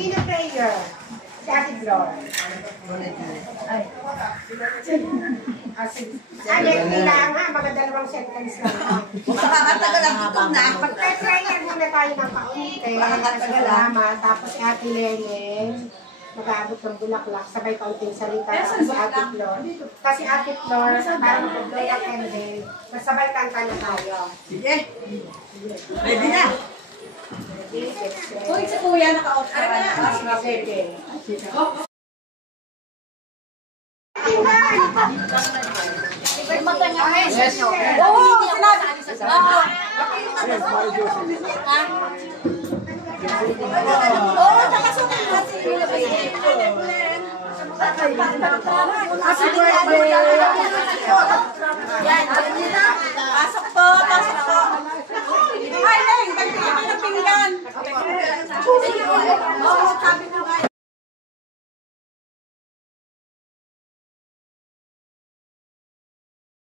Sino prayer? Si Ate Flor. Ay. Hindi lang ha, mga 2 seconds lang ha. Makakatagal ang ito na. Mag-prayer muna tayo ng kaunti. Salamat. Tapos si Ate Lene, mag-aabot ng bulaklak, sabay kaunting salita. Tapos si Ate Flor. Kasi Ate Flor, parang mag-blow ng candle. Masabay kanta na tayo. Sige. Ready na. Uy, si Kuya naka-off na. Sige. Mata niya. Yes. Oo, sinabi. Oo, nakasukin na si Happy birthday. Yan, pasok po, pasok po. Ay, Leng, balik naman ng pinggan. Oo, sabi ko.